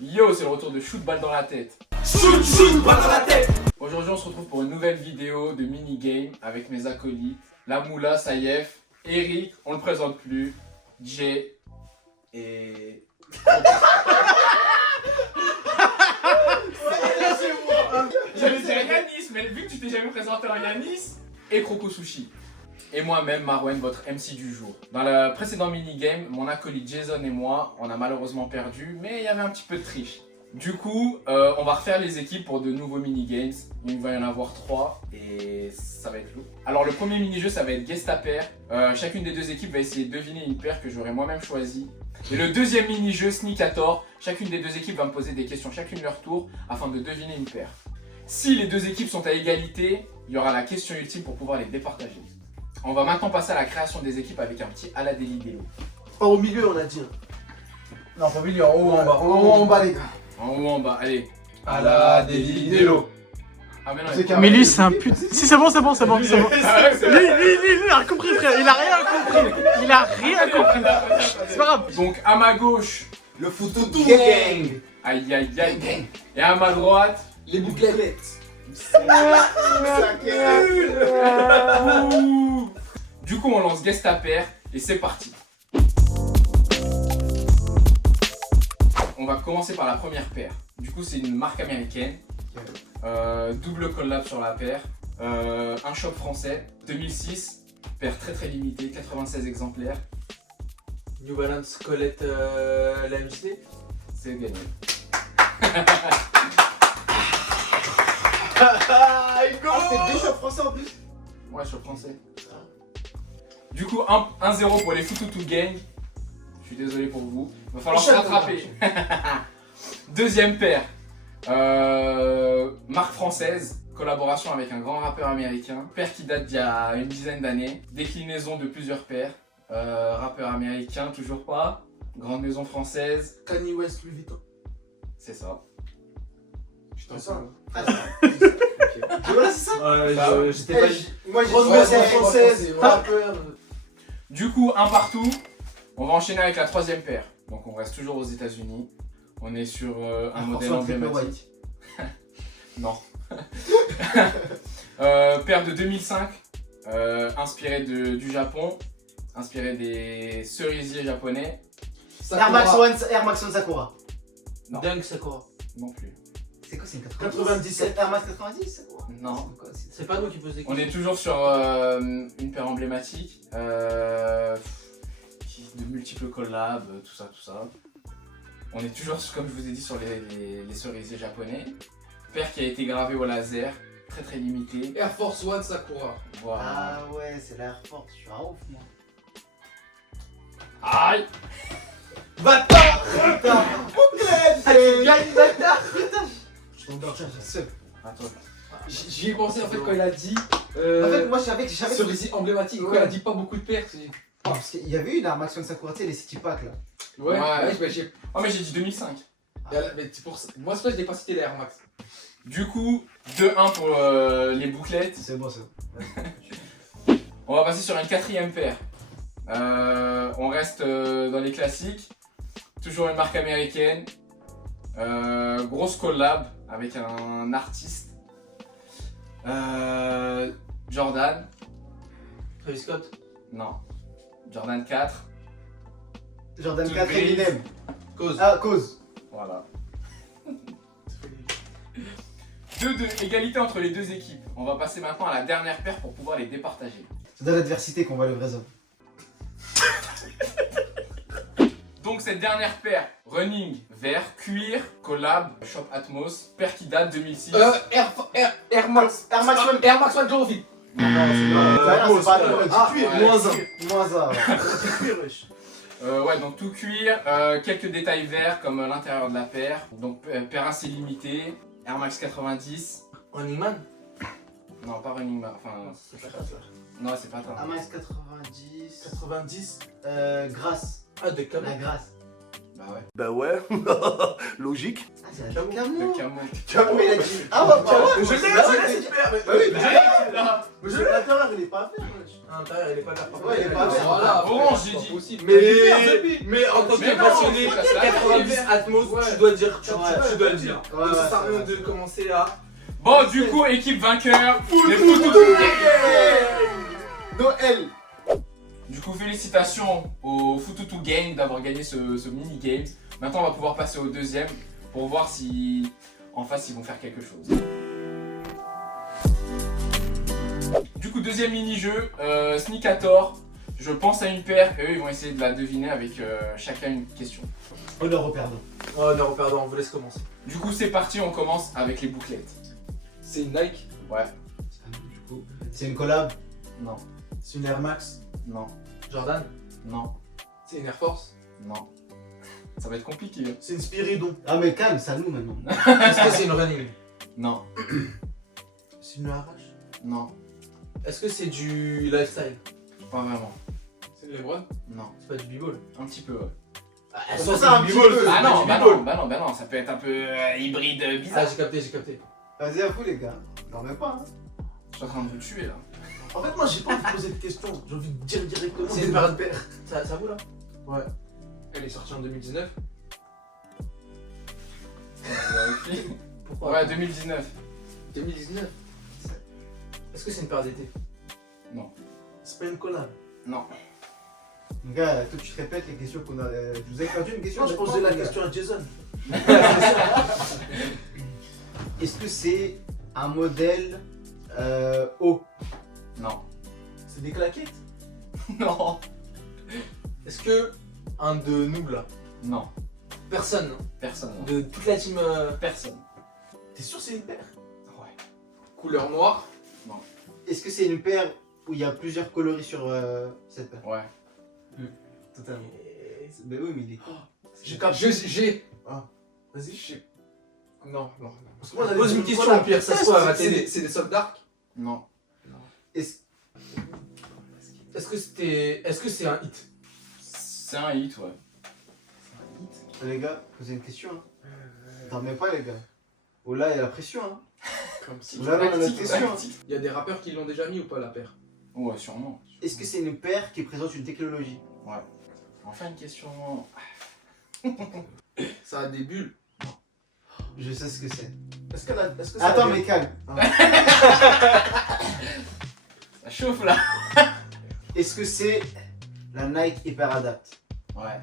Yo, c'est le retour de Shoot Balle dans la tête. Shoot balle dans la tête. Aujourd'hui, on se retrouve pour une nouvelle vidéo de mini-game avec mes acolytes, la Moula, Saïef, Eric, on le présente plus, Jay et... J'allais dire Yanis, mais vu que tu t'es jamais présenté en Yanis, et Croco Sushi. Et moi-même, Marwen, votre MC du jour. Dans le précédent mini-game, mon acolyte Jason et moi, on a malheureusement perdu, mais il y avait un petit peu de triche. Du coup, on va refaire les équipes pour de nouveaux mini-games. Il va y en avoir 3 et ça va être lourd. Alors le premier mini-jeu, ça va être Guess ta paire. Chacune des deux équipes va essayer de deviner une paire que j'aurai moi-même choisie. Et le deuxième mini-jeu, Sneakator, chacune des deux équipes va me poser des questions chacune leur tour afin de deviner une paire. Si les deux équipes sont à égalité, il y aura la question ultime pour pouvoir les départager. On va maintenant passer à la création des équipes avec un petit à la Deli Delo. Pas au milieu, on a dit. Non, pas milieu, en haut, en bas. En haut, en bas, les gars. En haut, en bas, allez. À la Deli Delo. Ah mais non, C'est il- carré. Mais lui, c'est un pute. Si, c'est bon, c'est bon, c'est bon. C'est bon. Ah ouais, c'est Lui, il a compris, frère. Il a rien compris. Il a rien compris. C'est pas grave. Donc à ma gauche, Le Foutoudou gang. aïe aïe aïe. Et à ma droite, Les bouclettes. ouh. Du coup, on lance Guess ta paire et c'est parti. On va commencer par la première paire. Du coup, c'est une marque américaine. Double collab sur la paire. Un shop français. 2006. Paire très très limitée. 96 exemplaires. New Balance Colette la MC. C'est gagné. Ah, c'est deux chocs français en plus. Ouais, shop français. Du coup, 1-0 pour les Foutoudou Gang. Je suis désolé pour vous. Il va falloir se rattraper. Deuxième paire. Marque française. Collaboration avec un grand rappeur américain. Paire qui date d'il y a une dizaine d'années. Déclinaison de plusieurs paires. Rappeur américain, toujours pas. Grande maison française. Kanye West, Louis Vuitton. C'est ça. C'est ça. Voilà, c'est ça. Ouais, j'étais pas. Moi, j'ai Grande dit maison française, française, rappeur. Du coup, un partout. On va enchaîner avec la troisième paire. Donc on reste toujours aux États-Unis. On est sur un modèle François Triple emblématique. Non. Paire de 2005, inspiré du Japon, inspiré des cerisiers japonais. Air Max One Sakura. Non. Dunk Sakura. Non plus. C'est quoi, c'est une 97. Air Max 90, Sakura. Non. C'est pas nous qui posons des On questions. est toujours sur une paire emblématique, de multiples collabs, tout ça. On est toujours, comme je vous ai dit, sur les cerisiers japonais. Paire qui a été gravée au laser, très très limitée. Air Force One Sakura. Voilà. Ah ouais, c'est l'Air Force, je suis un ouf, moi. Aïe. Bâtard. Putain. Tu gagnes, bâtard. Putain. Je t'endors, j'ai seul. À toi. J'y ai pensé en fait quand il a dit. En fait, moi, je savais que j'avais. Cerisier emblématique. Quand il a dit pas beaucoup de paires. Parce qu'il y avait une Air Max One Sakura, tu sais, les City Pack là. Ouais, Ouais. ouais, j'ai. Oh mais j'ai dit 2005. Mais c'est pour ça. Moi, c'est pas, je l'ai pas cité les Air Max. Du coup, 2-1 pour les bouclettes. C'est bon, c'est bon. On va passer sur une quatrième paire. On reste dans les classiques. Toujours une marque américaine. Grosse collab avec un artiste. Jordan. Travis Scott. Non. Jordan 4. Jordan Toute 4 grise. Eminem. Cause. Ah, cause. Voilà. 2-2. Égalité entre les deux équipes. On va passer maintenant à la dernière paire pour pouvoir les départager. C'est dans l'adversité qu'on voit les vrais hommes. Donc cette dernière paire, running vert, cuir, collab, shop Atmos, paire qui date 2006. Air Max. Air Max One. Air Max One Chlorophylle. Non, c'est pas Ah, cuir. ouais. Moins un. Ouais, donc tout cuir, quelques détails verts comme l'intérieur de la paire. Donc paire assez limitée, Air Max 90. Running Man. Non, pas running man, enfin... C'est pas ça. Non, c'est pas Air ça. Max 90. 90. Grâce. Ah, de Camo. La grâce. Bah ouais. Bah ouais, logique. Ah, c'est la Camo. Camo. De camo. Camo, il a dit. Ah, ouais, bah ouais. Je l'ai, Bah c'est ouais, cette paire. Bah oui, Là. mais l'intérieur, il est pas à faire, wesh. À l'intérieur, il est pas vert. Ouais, il est pas vert. Voilà, Orange, c'est j'ai pas dit. possible. Mais- Mais en tant Mais que non, passionné, c'est parce que la 90 Atmos, tu dois dire. Tu dois le dire. Ouais, Donc ça ouais, sert à rien ouais. de commencer à. Bon, du coup, équipe vainqueur, les Fututu Gang. Noël. Du coup, félicitations au Fututu Gang d'avoir gagné ce mini-game. Maintenant, on va pouvoir passer au deuxième pour voir si en face ils vont faire quelque chose. Du coup, deuxième mini-jeu, Sneakator. Je pense à une paire et eux ils vont essayer de la deviner avec chacun une question. Honneur au perdant. Oh, non, pardon, on vous laisse commencer. Du coup, c'est parti, on commence avec les bouclettes. C'est une Nike. Ouais, Du coup, c'est une collab. non, C'est une Air Max. non, Jordan. non, C'est une Air Force. non. Ça va être compliqué. Hein. C'est une Spiridon. Ah mais calme, c'est à nous maintenant. Est-ce que c'est une running? Non, C'est une arrache. non, Est-ce que c'est du lifestyle? pas vraiment. C'est une Lebron? Non, C'est pas du b-ball? un petit peu, ouais. Comment ça, un petit peu? Ah non, bah b-ball. non, bah non, bah non, ça peut être un peu hybride Ah, bizarre. j'ai capté, j'ai capté. Vas-y à vous les gars. Non mais pas. Hein. Je suis en train de vous tuer là. En fait moi j'ai pas envie de poser de questions. J'ai envie de dire directement. C'est une paire de paires. Ça vous là? Ouais. Elle est sortie en 2019. Pourquoi Ouais, 2019. 2019. Est-ce que c'est une paire d'été? C'est pas une collab. Non. Les gars, toi tu te répètes les questions qu'on a. Je vous ai perdu une question. Non, je posais la question à Jason. Est-ce que c'est un modèle haut? Non. C'est des claquettes. Non. Est-ce que un de nous là, Non. personne, hein, Personne. non. de toute la team Personne. T'es sûr c'est une paire? Ouais. couleur noire, Est-ce que c'est une paire où il y a plusieurs coloris sur cette paire? Ouais. Totalement. Mais oui, mais il est con. J'ai capté. j'ai. Vas-y. Non. Parce que moi, j'avais Pose dit une une question collab. au pire, ça se voit, c'est des soldes dark. Non. Est-ce Est-ce que c'est un hit? C'est un hit, ouais. les gars, posez une question. Hein. Dormez pas les gars. Oh là, il y a la pression. Hein. Comme si. Vous avez la Tactique, question. Hein. tactique. Il y a des rappeurs qui l'ont déjà mis ou pas la paire? Ouais, sûrement. Est-ce que c'est une paire qui présente une technologie? Enfin, une question. Ça a des bulles. Je sais ce que c'est. Est-ce que Attends, mais calme. Ça chauffe là. Est-ce que c'est la Nike Hyper Adapt? Ouais.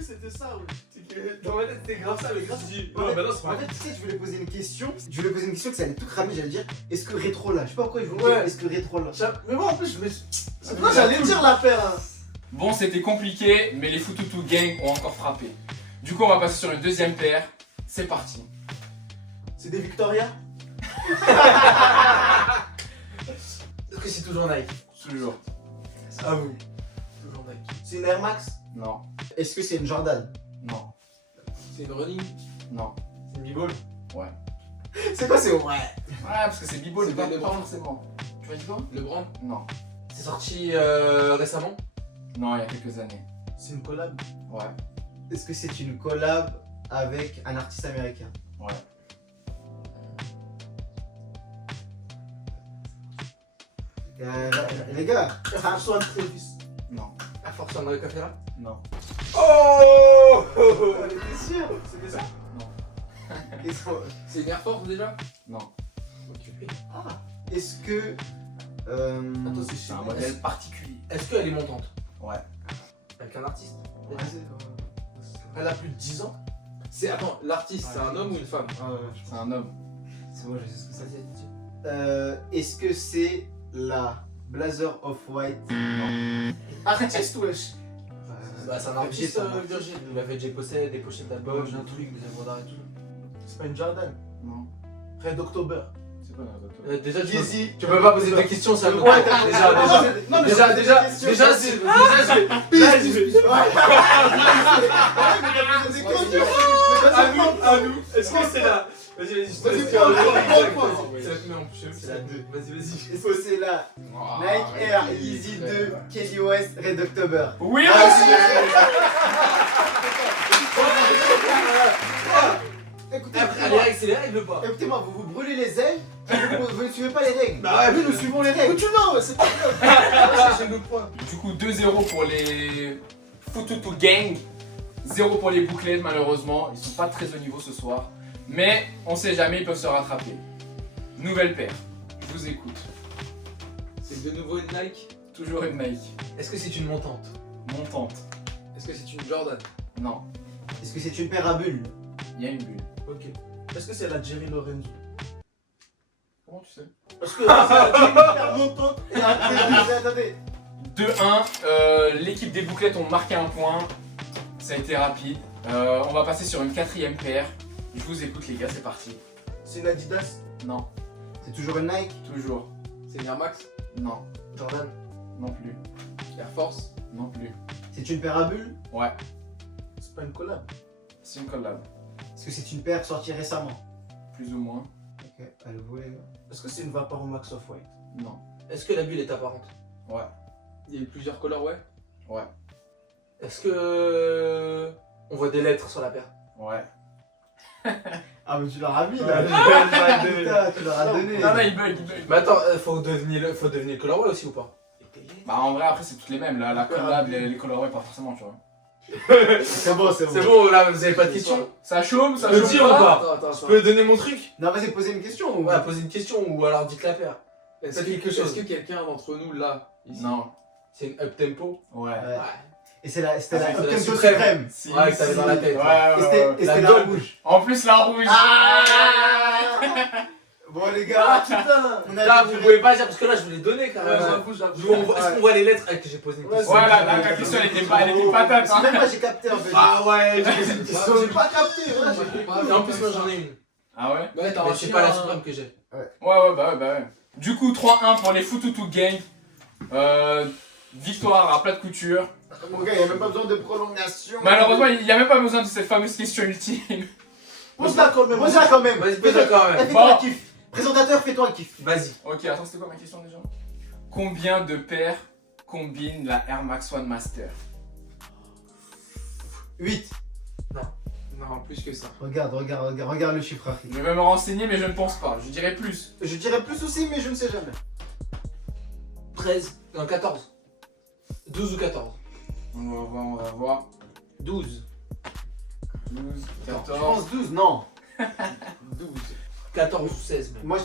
C'était ça, oui. Dans ma tête, c'était grave ça, mais grave, je dis. En fait, tu sais, je voulais poser une question. Je voulais poser une question que ça allait tout cramer. J'allais dire, est-ce que rétro là? Je sais pas pourquoi ils vont dire, Ouais. est-ce que rétro là? Mais moi en plus, je me suis. C'est quoi, j'allais dire la paire. Hein. Bon, c'était compliqué, mais les Fututu Gang ont encore frappé. Du coup, on va passer sur une deuxième paire. C'est parti. C'est des Victoria. Est-ce que c'est toujours Nike? Toujours. À vous. Toujours Nike. C'est une Air Max. Non. Est-ce que c'est une Jordan? Non. C'est une running? Non. C'est une b-ball? C'est quoi, c'est ouais? Ouais, parce que c'est B-Ball, C'est pas des pas Lebron. forcément. Tu vas dire quoi? Lebron? Non. C'est sorti récemment? Non, il y a quelques années. C'est une collab. Ouais. Est-ce que c'est une collab avec un artiste américain? Ouais. Les gars, Antoine Travis. Non. Air Force One avec Café là? Non. Oh! on était sûr. C'était ça. Est-ce que- C'est une Air Force déjà? Non. Ok. Est-ce que. Attends, C'est un modèle particulier. Est-ce qu'elle est montante? Ouais. Avec un artiste? Elle a plus de 10 ans. Attends, l'artiste, c'est un homme ou une femme? C'est un homme. C'est bon, je sais ce que c'est. Vas-y. Est-ce que c'est la Blazer Off-White? Artiste, wesh. Bah, c'est un artiste, Virgin. Il avait déjà possède des pochettes d'albums, un truc, des œuvres d'art et tout. C'est pas une Jordan. Non. Red October. C'est quoi la docteur? Déjà, Yeezy. tu peux pas poser de questions, ça me. Ouais, Déjà, à nous. Est-ce que c'est la. Vas-y, je te laisse faire le point. C'est la première en plus, c'est la 2. Vas-y. Est-ce que c'est la Nike Air Yeezy 2 Kanye West Red October? Oui! Ah, les règles, c'est les règles ou pas? Écoutez-moi, vous vous brûlez les ailes, vous ne suivez pas les règles. Bah ouais, oui, nous suivons les règles. Tu l'as, c'est pas J'ai le point. Du coup, 2-0 pour les Fututu Gang. 0 pour les bouclettes, malheureusement. Ils sont pas très au niveau ce soir. Mais on sait jamais, ils peuvent se rattraper. Nouvelle paire. Je vous écoute. C'est de nouveau une Nike. Toujours une Nike. Est-ce que c'est une montante? Montante. Est-ce que c'est une Jordan? Non. Est-ce que c'est une paire à bulles? Il y a une bulle. Ok. Est-ce que c'est la Jerry Lorenzo? Comment tu sais? Parce que c'est la paire montante et Attendez. 2-1. L'équipe des bouclettes ont marqué un point. Ça a été rapide. On va passer sur une 4ème paire. Je vous écoute les gars, c'est parti. c'est une Adidas. Non. C'est toujours une Nike? Toujours. C'est une Air Max? Non. Jordan? Non plus. Air Force? Non plus. C'est une paire à bulles? Ouais. C'est pas une collab. C'est une collab. Est-ce que c'est une paire sortie récemment? Plus ou moins. Ok, allez-vous les gars. Est-ce que c'est une Vaporu Max Off-White? Non. Est-ce que la bulle est apparente? Ouais. Il y a eu plusieurs colorways? Ouais. Est-ce que. On voit des lettres sur la paire? Ouais. Ah mais tu leur as mis là. Ouais. Putain, tu leur as donné. Non, non, il bug, il bug. Mais attends, faut devenir le colorway aussi ou pas? Bah en vrai après c'est toutes les mêmes, la collab, les colorways pas forcément tu vois. C'est bon, c'est bon. C'est bon, là, vous avez pas de questions? Ça chaume, ça Je peux chaume dire ou pas? Attends, Je peux donner mon truc? Non, vas-y, posez une question. Ouais, poser une question ou alors dites la paire. Est-ce Faites quelque chose. Est-ce que quelqu'un d'entre nous là, ici, Non. C'est une up tempo? Ouais. Ouais. Et c'était la c'est la Up Tempo suprême. suprême. Si, Ouais, que t'avais dans la tête. Ouais, Et ouais, c'était ouais. et c'était La la gold. rouge. En plus la rouge. Bon les gars, putain, on a Là, duré- vous pouvez pas dire parce que là, je vous l'ai donné quand Ouais, même. j'avoue. Est-ce qu'on voit les lettres? Que j'ai posé une question. Ouais, la question elle était patate. Parce que Hein. même moi j'ai capté en fait. Ah ouais, j'ai posé une question. J'ai pas capté, ouais. Et en plus, moi j'en ai une. Ah ouais? Ouais, t'as Mais un c'est chien, pas la suprême que j'ai. Ouais, bah ouais. Du coup 3-1 pour les Fututu Gang. Victoire à plat de couture. Mon gars, il y a même pas besoin de prolongation. Malheureusement il n'y a même pas besoin de cette fameuse question ultime. Pose-la quand même. Pose-la quand même. Vas-y, pose-la quand même. Fais-toi Bon. un kiff. Présentateur, fais-toi un kiff. Vas-y. Ok, attends, c'était quoi ma question déjà? Combien de paires combine la Air Max One Master? 8. Non, plus que ça. Regarde le chiffre. Harry. Je vais me renseigner mais je ne pense pas, je dirais plus. Je dirais plus aussi, mais je ne sais jamais. 13. Non, 14. 12 ou 14. On va voir. 12. 12, Je 14. pense 12, non. 12. 14 ou 16 même. Moi je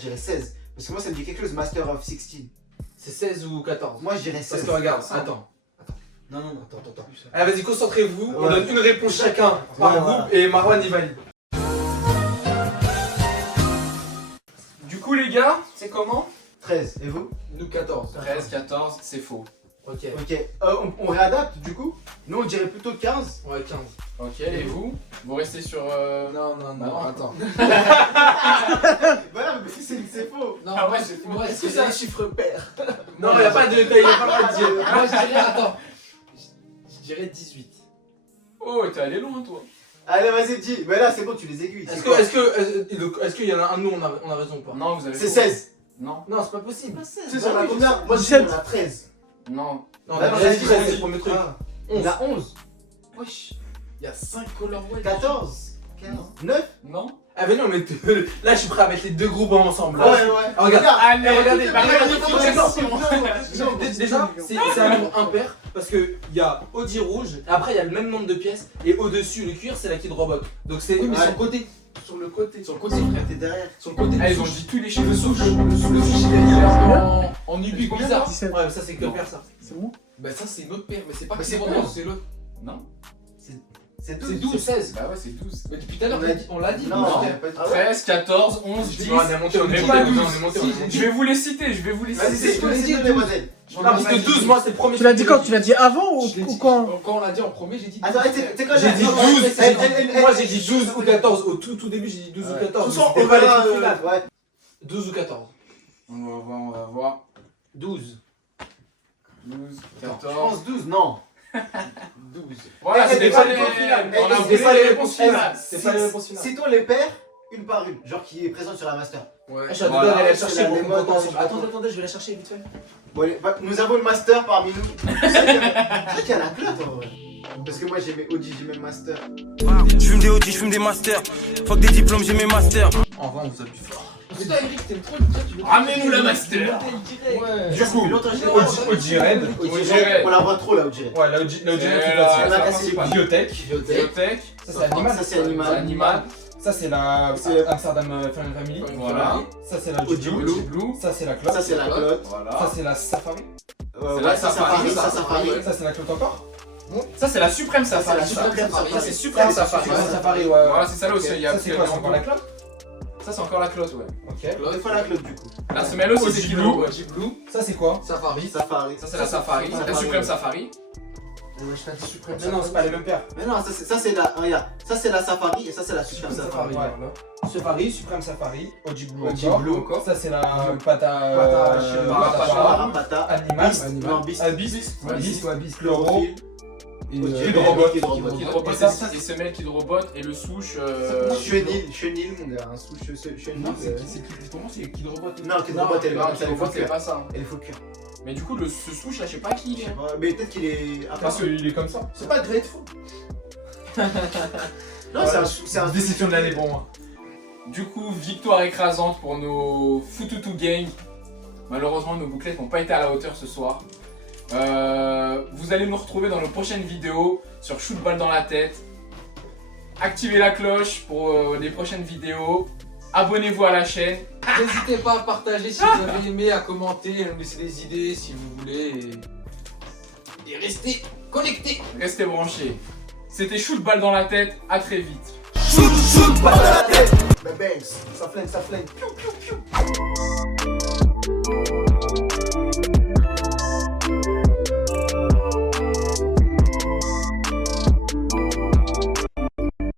dirais 16. Parce que moi ça me dit quelque chose, Master of 16. C'est 16 ou 14. Moi je dirais Parce 16. que regarde, attends. Non. Attends. Allez, vas-y, concentrez-vous. On Ouais. donne une réponse chacun par Ouais, groupe voilà. et Marwan y valide. Du coup les gars, c'est comment? 13. Et vous? Nous 14. 13, 14, c'est faux. Ok. Ok. On réadapte du coup? Nous on dirait plutôt 15. Ouais, 15. Ok, et vous? Vous restez sur... Non, Non. attends. Voilà, mais c'est faux. Non, Ah ouais, moi, c'est fou. moi, Est-ce que c'est un chiffre pair? Non, y'a pas de le droit de dire. Moi, je dirais, attends. Je dirais 18. Oh, t'es allé loin toi. Allez, vas-y, dis. Mais là c'est bon, tu les aiguilles. Est-ce qu'il y en a un de nous, on a raison ou pas? Non, vous avez C'est faux. 16. Non, Non, c'est pas possible. C'est ça, la combien? Moi je dirais la 13. non. Non, Bah, t'as j'ai dit dit 13, onze. c'est le premier truc. Ah. Il a 11. Wesh. Il y a 5 colorways. 14. 15. 9. Non. Ah, mais non, mais là, je suis prêt à mettre les deux groupes ensemble. Ouais, Là. ouais. Ah, regarde. Allez, regardez, bah, Regarde, magnification. Déjà, c'est un nombre impair parce qu'il y a Audi rouge, et après il y a le même nombre de pièces, et au-dessus, le cuir, c'est la Kid Robot. Donc c'est. Oui, mais Ouais. sur le côté. Sur le côté, frère. T'es derrière. Sur le côté. Ah, du ils ont souche. dit tous les chiffres Le de souche. souche, il est en ubique bizarre. 17. Ouais, mais ça, c'est que paire ça. C'est bon? Bah, ça, c'est une autre paire. Mais c'est pas Mais que c'est c'est 11. c'est l'autre. Non. C'est C'est 12. 12. 16. Bah ouais, c'est 12. Mais depuis tout à l'heure, On on l'a dit. Non, Non. il y a pas de- 13, 14, 11, 10. On est monté, on Mais est pas monté, 12. on est monté, on est monté. Je vais vous les citer, Vas-y, citer. c'est toi, l'ai c'est dit, toi, 12. mademoiselle. Non, parce que 12, moi, c'est le premier. Tu l'as dit quand? Tu l'as dit avant ou Je l'ai dit. quand? Quand on l'a dit en premier, j'ai dit. Attends, t'es quoi J'ai dit 12. Elle- Moi, j'ai dit 12 ou 14. Au tout début, j'ai dit 12 ou 14. Tout ça, C'était on pas verra, les trucs finales. ouais. 12 ou 14. On va voir. 12. 12, Je 14. pense 12, non. 12. Voilà, Eh, c'était eh, pas eh, les eh, finales. eh, On a eh, oublié eh, les eh, réponses eh, finales. C'est pas les réponses finales. Citons les paires, une par une. Genre qui est présente sur la master. Ouais. Je suis à deux Voilà, doigts d'aller la c'est chercher la pour même qu'on mode, compte c'est ensemble. pas Attendez, je vais la chercher vite fait. Bon, allez, nous avons une master parmi nous. C'est vrai qu'il y a la classe en vrai. Parce que moi j'ai mes OG, j'ai mes masters. Je fume des OG, je fume des masters. Fuck des diplômes, j'ai mes masters. En vrai, on vous abuse fort. Mais toi, Eric, t'aimes trop le dire, tu veux. Ramenez-nous la master. Ouais. Du coup, longtemps que je l'ai OG Red. OG OG Red. Red. On la voit trop là, OG Red. Ouais, la OG Red, C'est c'est la- facile. la la principale. principale. Biotech. Biotech. Ça, c'est Animal. Ça, c'est Animal. Animal. Ça, c'est la C'est- Amsterdam Family. Voilà. Ça, c'est la OG OG Blue. Blue. Ça, c'est la Clotte. Ça, c'est la clotte. Ça, Voilà. c'est la Safari. C'est Ouais, la ça, Safari, ça, ça, Safari. Ça, c'est la Clotte encore. Ça, c'est la suprême safari. la suprême safari. Ça, c'est suprême safari. Ça, Safari, ouais. Voilà, c'est ça là aussi. Il y a Ça, c'est quoi, c'est encore la Clotte. Ça, c'est encore la clotte, ouais. Ok. Des fois la clotte du coup. La semelle aussi, c'est OG Blue. Blue. OG Blue. Ça, c'est quoi? Safari. Safari. Ça, c'est la safari. C'est la Safari. suprême safari. Je fais un suprême. Non, non, c'est pas les mêmes paires. Mais non, ça c'est la. Regarde, ça c'est la Safari et ça c'est la Supreme Supreme Safari. Safari, ouais. Safari, Supreme Safari, OG Blue OG encore. Blue encore. Ça, c'est la Pata. Pata, Pata. Pata, Animal. non, Beast. Abyss. Beast. Ouais, Beast. Chloro. Et Kid Robot. Kid Robot. Kid Robot, Et ça, c'est semelle Kid Robot et le souche. Chenil, mon gars, un souche Chenil. Non, comment c'est Kid Robot? Non, Kid Robot, elle est Non, pas Kid ça, elle est Robot, faux c'est cœur. pas ça. Elle est faux cœur. Mais du coup, ce souche là, je sais pas qui il est. Mais peut-être qu'il est. Parce qu'il est comme ça. C'est pas Grateful. Non, c'est un. Décision de l'année pour moi. Du coup, victoire écrasante pour nos Fututu Gang. Malheureusement, nos bouclettes n'ont pas été à la hauteur ce soir. Vous allez nous retrouver dans nos prochaines vidéos sur Shoot Balle dans la tête. Activez la cloche pour les prochaines vidéos. Abonnez-vous à la chaîne. N'hésitez pas à partager si vous avez aimé, à commenter, à nous laisser des idées si vous voulez. Et restez connectés. Restez branchés. C'était Shoot Balle dans la tête. À très vite. Bah, bangs, ça flingue, ça flingue.